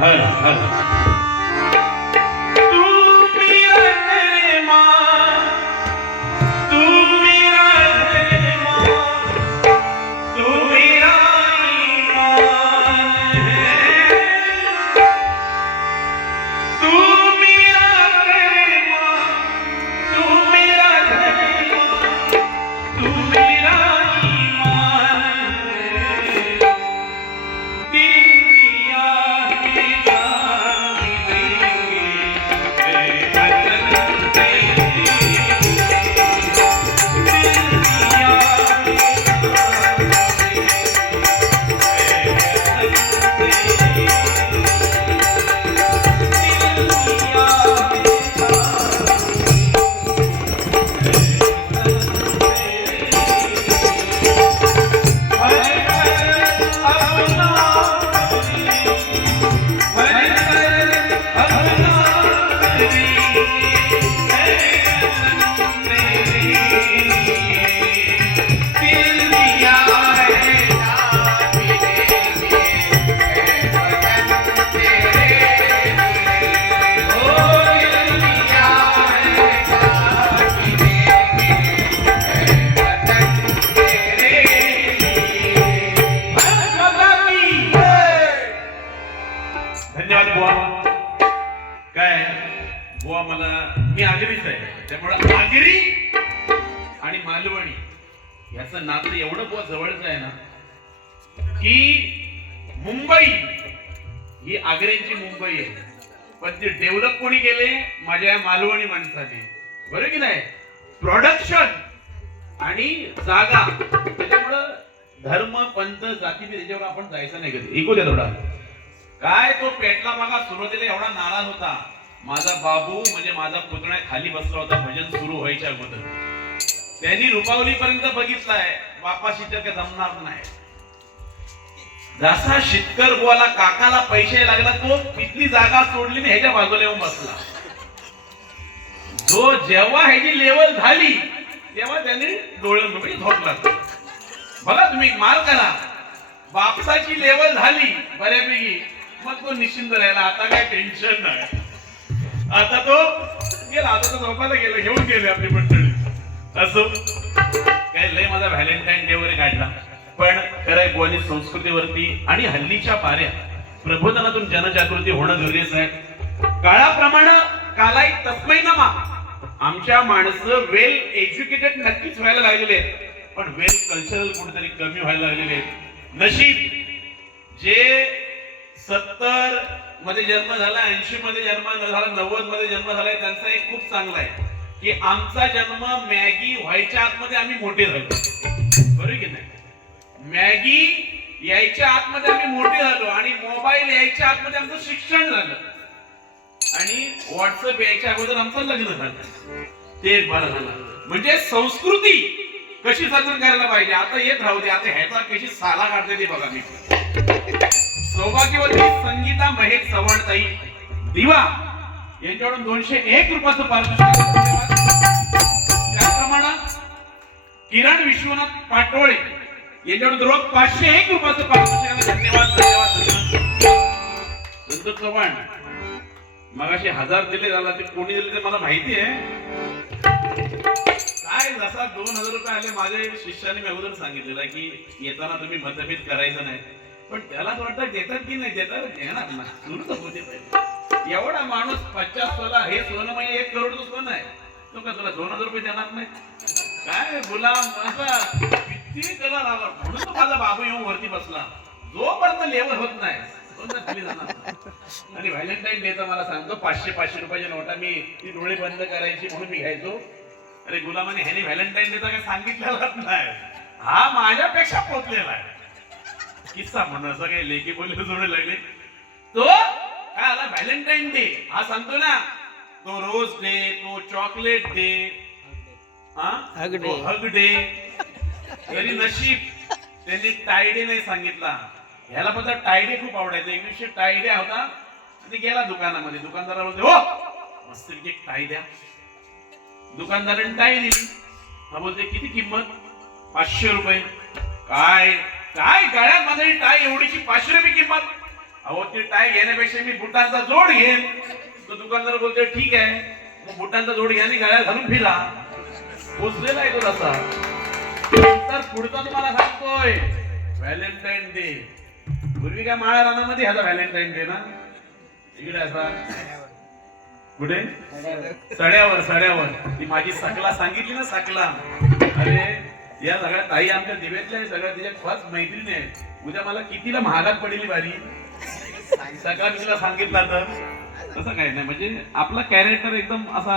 हर हर धन्यवाद बुवा. काय बुवा मला मी आगरीच आहे. त्यामुळे आगरी आणि मालवणी याचं नातं एवढं बुवा जवळच आहे ना की मुंबई ही आग्र्यांची मुंबई आहे. पण ते डेव्हलप कोणी केले माझ्या या मालवणी माणसाने. बरं की नाही? प्रोडक्शन आणि जागा. त्याच्यामुळं धर्म पंथ जाती त्याच्यावर आपण जायचं नाही कधी. ऐकू द्या थोडा. काय तो पेटला बघा सुरुवातीला एवढा नाराज होता. माझा बाबू म्हणजे माझा पुतण्या खाली बसला होता भजन सुरू व्हायच्या अगोदर. त्यांनी रुपावली पर्यंत बघितलाय बापाशी तर जमणार नाही. जसा शितकर बुवाला काकाला पैसे लागला तो तिथली जागा सोडली आणि ह्याच्या बाजूला येऊन बसला. जो जेव्हा ह्याची लेवल झाली तेव्हा त्यांनी डोळे म्हणजे झोपला बघा तुम्ही माल करा. बापसाची लेवल झाली बऱ्यापैकी. मग तो निश्चिंत राहिला. आता काय टेन्शन नाही. आता तो गेला. आता तो झोपायला गेला. घेऊन गेले आपली मंडळी. असो. काय लय माझा व्हॅलेंटाईन डे वगैरे काढला. पण खरंय गोवानी संस्कृतीवरती आणि हल्लीच्या पाऱ्या प्रबोधनातून जनजागृती होणं गरजेचं आहे. काळाप्रमाणे कालाई तस्मै नमा. आमच्या माणसं वेल एज्युकेटेड नक्कीच व्हायला लागलेले आहेत. पण वेल कल्चरल कुठेतरी कमी व्हायला लागलेले आहेत. नशीब. जे सत्तरमध्ये जन्म झाला ऐंशी मध्ये जन्म झाला नव्वदमध्ये जन्म झालाय त्यांचा एक खूप चांगला आहे. की आमचा जन्म मॅगी व्हायच्या आतमध्ये आम्ही मोठे झालो. बरोबर की नाही? मॅगी यायच्या आतमध्ये आम्ही मोठे झालो आणि मोबाईल यायच्या आतमध्ये आमचं शिक्षण झालं. आणि व्हॉट्सअप यायच्या अगोदर आमचं लग्न झालं. ते एक बरं झालं. म्हणजे संस्कृती कशी जतन करायला पाहिजे? आता येत राहू दे आता ह्याचा कशी साला काढते ते बघा मी. सौभाग्यवती संगीता महेश चव्हाणताई दिवा यांच्याकडून दोनशे एक रुपयाचं पारितोषिक त्याचप्रमाणे किरण विश्वनाथ पाटोळे यांच्याकडून दररोज पाचशे एक रुपयाचं पारितोषिक धन्यवाद धन्यवाद धन्यवाद. चव्हाण मगाशी हजार दिले झाला ते कोणी दिले ते मला माहिती आहे. काय जसा दोन हजार रुपये आले माझ्या शिष्याने मी अगोदर सांगितलेलं आहे की येताना तुम्ही मतभेद करायचं नाही. पण त्याला वाटतं देतात की नाही देतात? घेणार ना होते पाहिजे. एवढा माणूस पचास तोला हे सोनं म्हणजे एक करोडचं सोनं आहे. तो का तुला दोन हजार रुपये देणार नाही? काय गुलाम असा किती त्याला राहिला म्हणून तो माझा बाबू येऊन वरती बसला. जोपर्यंत लेवल होत नाही आणि व्हॅलेंटाईन डेचा मला सांगतो पाचशे पाचशे रुपयाच्या नोटा मी ती डोळे बंद करायची म्हणून मी घ्यायचो. अरे गुलामाने ह्याने व्हॅलेंटाईन डेचा काय सांगितलेलाच नाही. हा माझ्यापेक्षा पोचलेला आहे. किस्सा म्हणून असं काही लेखी बोलले जोडे लागले. तो? काय आला? व्हॅलेंटाईन डे हा सांगतो ना. तो रोज डे तो chocolate day hug day. Hug day तरी नशीब. त्यांनी टायडे नाही सांगितला. ह्याला पण टायडे खूप आवडायचं. इंग्लिश टायडे होता. आणि गेला दुकानामध्ये. दुकानदारा बोलते हो मस्त एक टाय द्या. दुकानदाराने टाय दिली. हा बोलते किती किंमत? पाचशे रुपये. काय? काय गळ्यात माझी टाय एवढीची पाचशे रुपये किंमत. अहो ती टाय घेण्यापेक्षा मी बुटांचा जोड घेईन. तो दुकानदार बोलतोय ठीक आहे. मग बुटांचा जोड घ्या आणि गळ्यात घालून फिरा. पोचलेला आहे तो तसा तर पुढचा तुम्हाला सांगतोय व्हॅलेंटाईन डे. पूर्वी काय माळा रानामध्ये ह्याचा व्हॅलेंटाईन डे ना? इकडे असा. कुठे? सड्यावर सड्यावर. ती माझी सकला सांगितली ना सकला. अरे या सगळ्या ताई आमच्या दिव्यातल्या सगळ्या तिच्या खास मैत्रिणी आहेत. उद्या मला कितीला महागात पडेल बारी? सकाळ तिला सांगितलं तर तसं काही नाही म्हणजे आपला कॅरेक्टर एकदम असा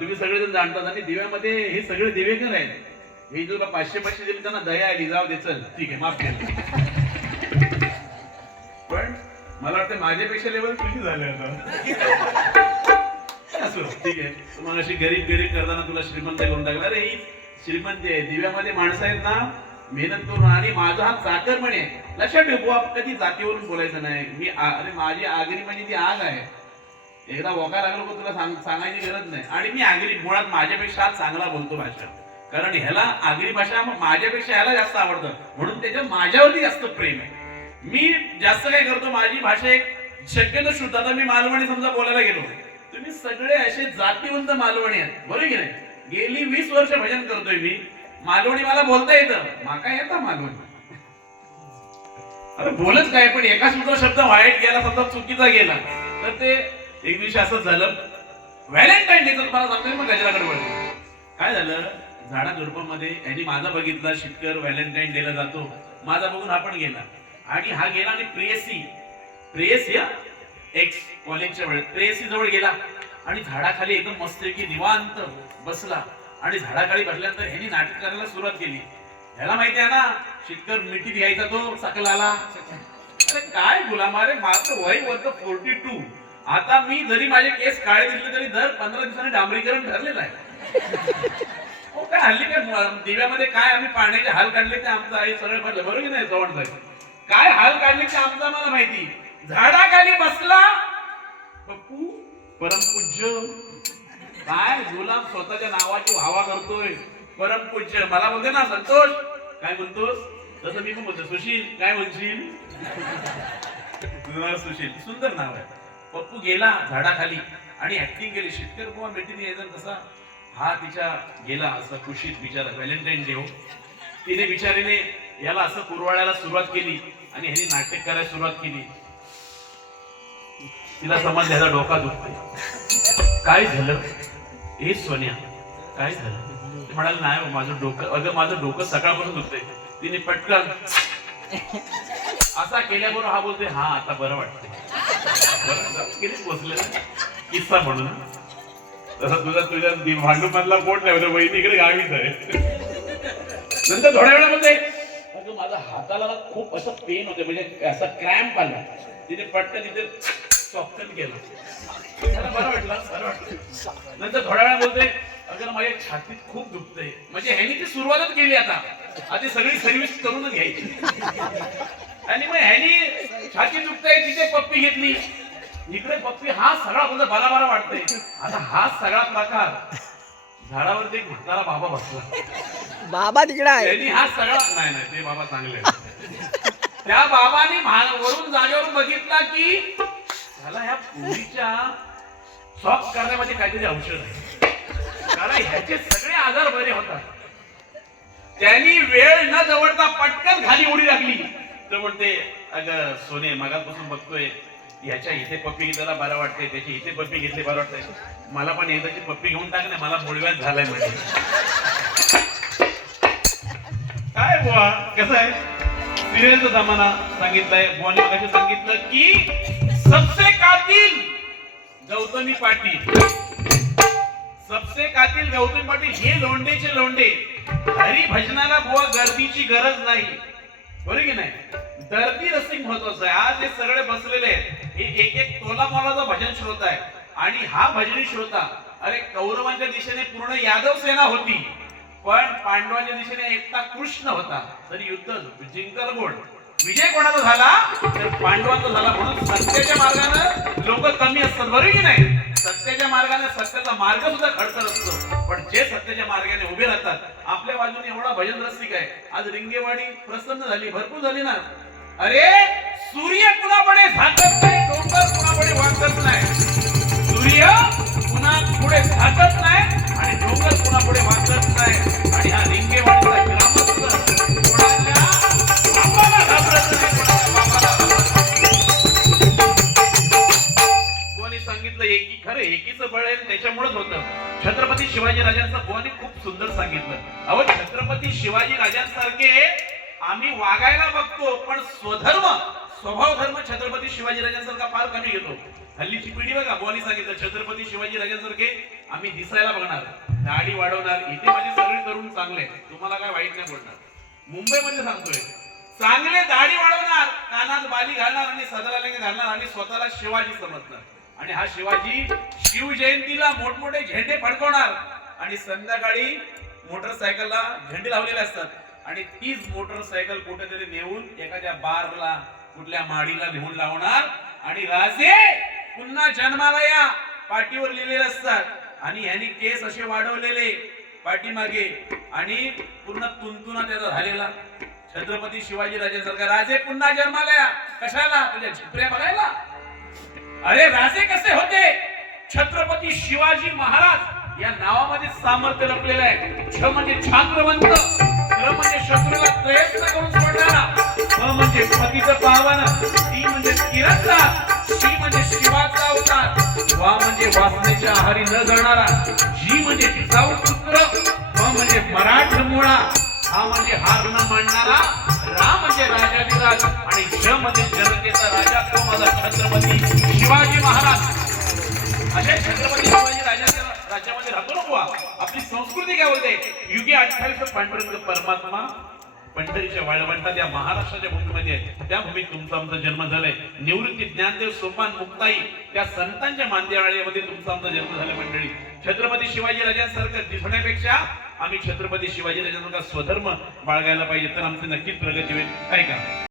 तुम्ही सगळेजण जाणतात आणि दिव्यामध्ये हे सगळे दिवेकर आहेत. हे तुला पाचशे पाचशे दिले त्यांना दया आली जाऊ दे चल. ठीक आहे माफ केलं. पण मला वाटतं माझ्यापेक्षा लेवल तुझी झाले आता. असो ठीक आहे. मग अशी गरीब गरीब करताना तुला श्रीमंत करून टाकला. रे श्रीमंत आहे. दिव्यामध्ये माणसं आहेत ना मेहनत करून आणि माझा हा चाकर म्हणे. लक्षात ठेव बुवा कधी जातीवरून बोलायचं नाही. मी अरे माझी आगरी म्हणजे ती आग आहे. एकदा वका लागलो तुला सांग सांगायची गरज नाही. आणि मी आगरी मुळात माझ्यापेक्षा चांगला बोलतो भाषा. कारण ह्याला आगरी भाषा माझ्यापेक्षा ह्याला जास्त आवडतं. म्हणून त्याच्या माझ्यावरती जास्त प्रेम आहे. मी जास्त काय करतो माझी भाषा एक शक्यतो शुद्ध. आता मी मालवणी समजा बोलायला गेलो. तुम्ही सगळे असे जातीवंत मालवणी आहेत. बरोबर की नाही? गेली वीस वर्ष भजन करतोय मी. मालवणी मला बोलता येतं. माका येतं मालवणी. अरे बोलच काय पण एका सुद्धा शब्द वाईट गेला समजा चुकीचा गेला. तर ते एक दिवशी असं झालं व्हॅलेंटाईन डे तुम्हाला सांगतोय मग गजराकडे वळलं काय झालं? झाडा झुडपामध्ये यांनी माझा बघितला शिटकर व्हॅलेंटाईन डेला जातो. माझा बघून हा पण गेला. आणि हा गेला आणि प्रेयसी. प्रेयसी हा? एक्स कॉलेजच्या वेळेत. प्रेयसी जवळ गेला. आणि झाडाखाली एकदम मस्त निवांत बसला. आणि झाडाखाली बसल्यानंतर ह्यांनी नाटक करायला सुरुवात केली. ह्याला माहिती आहे ना शिटकर मिठी घ्यायचा तो सकलाला. काय गुलाम अरे माझं वय वर्ग फोर्टी टू आता मी जरी माझे केस काळे दिसले तरी दर पंधरा दिवसांनी डांबरीकरण ठरलेलं आहे. हो काय हल्ली काय दिव्यामध्ये काय आम्ही पाण्याचे हाल काढले ते आमचं आई सरळ पडलं बरोबर की नाही चव्हाण साहेब? काय हाल काढले ते आमचं मला माहिती. झाडाखाली बसला परमपूज्य. काय? गुलाम स्वतःच्या नावाची व्हावा करतोय. परमपूज्य. मला म्हणते ना संतोष. काय म्हणतोस तसं मी पण बोलतो सुशील काय म्हणशील सुशील. सुंदर नाव आहे. पप्पू गेला झाडाखाली आणि ऍक्टिंग केली. शेतकरी बुवा भेटीने यायचा तसा. हा तिच्या गेला असा खुशीत बिचारा व्हॅलेंटाईन डे हो. तिने बिचारीने याला असं पुरवाळ्याला सुरुवात केली आणि ह्याने नाटक करायला सुरुवात केली. तिला समज द्यायचा डोका दुखतोय. काय झालं? ए सोन्या काय झालं? ते म्हणाले नाही हो, माझं डोकं अगं माझं डोकं सकाळपासून दुखतंय. तिने पटकन असा केल्याबरोबर हा बोलतोय हा आता बरं वाटतंय. बरं, किती पोचले किस्सा म्हणून. तसा तुझा तुझ्या भांडूप मधला कोण नाही बरं, वहिनी इकडे गावीच आहे. नंतर थोड्या वेळामध्ये अगं माझ्या हाताला खूप असं पेन होते म्हणजे असा क्रॅम्प आला. तिथे पटकन तिथे सॉफ्टन केलं. त्याला बरं वाटलं बरं वाटलं. नंतर थोड्या वेळा बोलते अगं माझ्या छातीत खूप दुखतंय. म्हणजे ह्यानी ती सुरुवातच केली आता. आता सगळी सर्व्हिस करूनच घ्यायची. आणि मग ह्यानी छाती दुखतंय तिथे पप्पी घेतली. इकडे पप्पी हा सगळा बोलतो बरा बरा वाटतंय. आता हा सगळा प्रकार झाडावरती एक म्हातारा बाबा बसला. बाबा तिकडे आहे. त्यांनी हा सगळा नाही नाही ते बाबा चांगले. त्या बाबाने वरून जागेवरून बघितला की त्याला सॉफ्ट करण्यामध्ये काहीतरी औषध आहे कारण ह्याचे सगळे आजार बरे होतात. त्यांनी वेळ न जवळता पटकन खाली उडी लागली. तर म्हणते अगं सोने मगापासून बघतोय याच्या इथे पप्पी घेताना बरं वाटतंय त्याची इथे पप्पी घेतली बरं वाटतंय. मला पण एकदाची पप्पी घेऊन टाक ना मला मुळव्यात झालाय म्हणजे काय बुवा कसं आहे? सिरियलचा जमाना सांगितलंय बुवाने सांगितलं की सबसे कातील गौतमी पाटील. सबसे कातील गौतमी पाटील हे लोंडेचे लोंडे हरी भजनाला बुवा गर्दीची गरज नाही. बरोबर की नाही? दर्दी रसिक महत्वाचं आहे. आज हे सगळे बसलेले आहेत. हे एक एक तोला मोलाचा भजन श्रोता आहे. आणि हा भजनी श्रोता अरे कौरवांच्या दिशेने पूर्ण यादव सेना होती. पण पांडवांच्या दिशेने एकटा कृष्ण होता. तरी युद्ध जिंकल कोण? विजय कोणाचा झाला? तर पांडवांचा झाला. म्हणून सत्याच्या मार्गाने लोक कमी असतात बरोबर की नाही? सत्याच्या मार्गाने सत्याचा मार्ग सुद्धा खडतर असतो. पण जे सत्याच्या मार्गाने उभे राहतात आपल्या बाजूने एवढा भजन रसिक आहे. आज रिंगेवाडी प्रसन्न झाली भरपूर झाली ना? अरे सूर्य कुणापुढे झाकत नाही डोंगर कुणापुढे वाकत नाही? सूर्य कुणा पुढे झाकत नाही आणि डोंगर कुणापुढे वाचत नाही? आणि हा रिंगेवाडी खरं एकीचं बळ आहे त्याच्यामुळेच होतं. छत्रपती शिवाजी राजांचं बुवानी खूप सुंदर सांगितलं. अहो छत्रपती शिवाजी राजांसारखे आम्ही वागायला बघतो पण स्वधर्म स्वभाव धर्म छत्रपती शिवाजी राजांसारखा फार कमी घेतो हल्लीची पिढी बघा बुवानी सांगितलं छत्रपती शिवाजी राजांसारखे आम्ही दिसायला बघणार. दाढी वाढवणार इथे माझे सगळे तरुण चांगले तुम्हाला काय वाईट नाही बोलणार. मुंबईमध्ये सांगतोय चांगले दाढी वाढवणार कानात बाली घालणार आणि सदराला घालणार आणि स्वतःला शिवाजी समजणार. आणि हा शिवाजी शिवजयंतीला मोठमोठे झेंडे फडकवणार. आणि संध्याकाळी मोटरसायकलला झेंडे लावलेले असतात. आणि तीच मोटरसायकल कुठेतरी नेऊन एखाद्या बारला कुठल्या माडीला नेऊन लावणार. आणि राजे पुन्हा जन्माला या पाठीवर लिहिलेले असतात. आणि ह्यांनी केस असे वाढवलेले पाठीमागे. आणि पूर्ण तुंतुना त्याचा झालेला. छत्रपती शिवाजी राजांसारखा राजे पुन्हा जन्माला या. कशाला? तुझ्या झिपऱ्या बघायला? अरे राजे कसे होते? छत्रपती शिवाजी महाराज या नावामध्ये सामर्थ्य लपलेलं आहे. छ म्हणजे छात्रवंत म्हणजे शत्रूला प्रयत्न करून सोडणारा म म्हणजे पतीचं पावन ती म्हणजे तिरंदाज शी म्हणजे शिवाचा अवतार वा म्हणजे वासनेच्या आहारी न जाणारा जी म्हणजे जिजाऊ पुत्र म म्हणजे मराठ मुळा हा म्हणजे हार न मांडणारा रा म्हणजे राजाधिराज आणि ज म्हणजे जनतेचा राजा तो माझा छत्रपती शिवाजी महाराज. अशा छत्रपती शिवाजी राजाच्या राज्यामध्ये राहतो नको आपली संस्कृती काय बोलते? युगी अठ्ठावीस पांडुरंग परमात्मा. पंढरीच्या वाळवंटात या महाराष्ट्राच्या भूमीमध्ये त्या भूमीत तुमचा आमचा जन्म झालाय. निवृत्ती ज्ञानदेव सोपान मुक्ताई त्या संतांच्या मांदेवाळ्यामध्ये तुमचा आमचा जन्म झाला मंडळी. छत्रपती शिवाजी राजांसारखं दिसण्यापेक्षा आम्ही छत्रपती शिवाजी राजांचा स्वधर्म बाळगायला पाहिजे तर आमची नक्कीच प्रगती होईल. काय का?